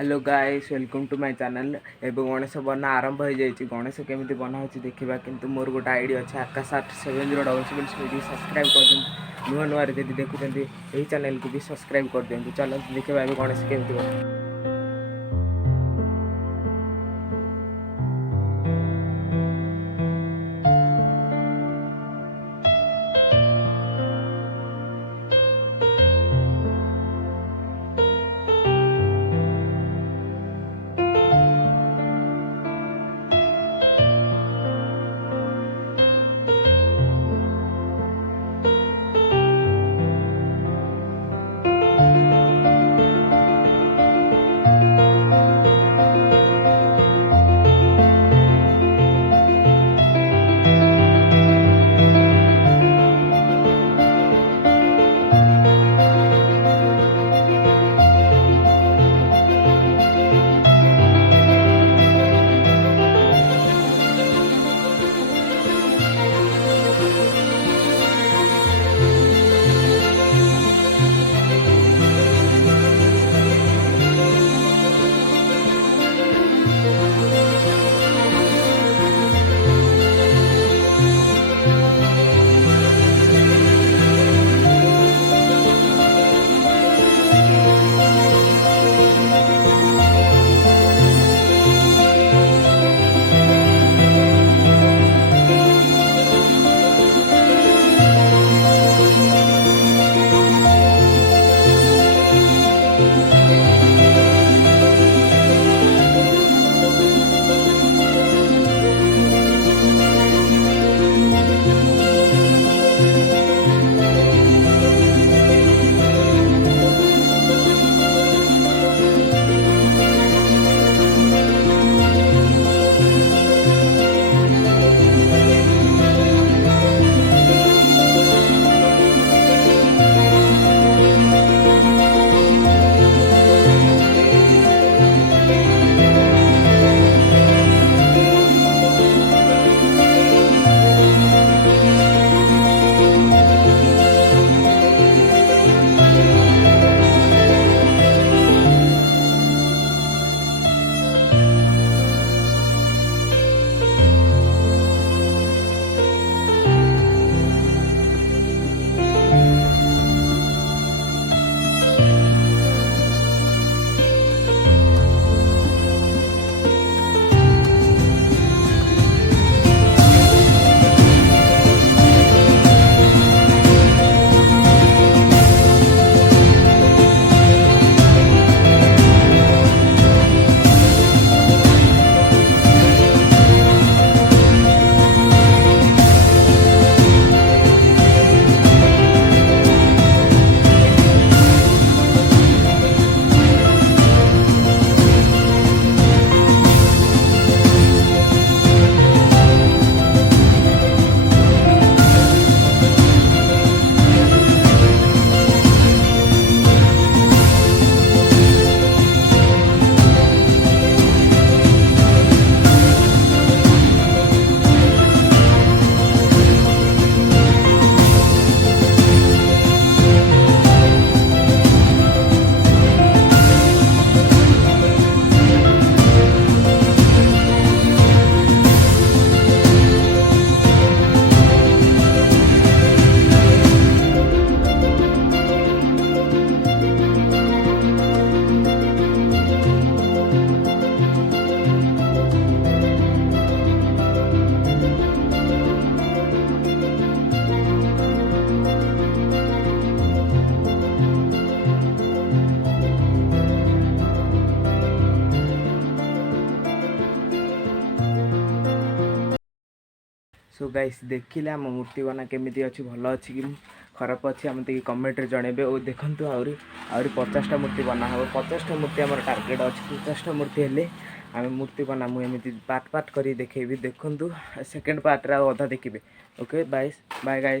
Hello guys welcome to my channel. एवं गणेश बना आरंभ हो जाए। गणेश केमी बना हो देखा कि मोर गोटे आईडी अच्छे आकाश 8707 सब्सक्राइब कर दिखाँ नुआ नुआ जब देखुं यही चैनल को भी सब्सक्राइब कर दिखाँ। चलो देखा गणेश केमी बना। सो गाइस देखिले आम मूर्ति बना केमी अच्छी भल अच्छी कि खराब अच्छी आम कमेंट जनइबे। और देखते आहरी 50टा मूर्ति बना हम 50टा मूर्ति आम टार्गेट अच्छी 50टा मूर्ति हेले आम मूर्ति बना मुझे पार्ट पार्ट कर देखेबी। देखु सेकेंड पार्ट अधा देखिए। Okay bye bye guys.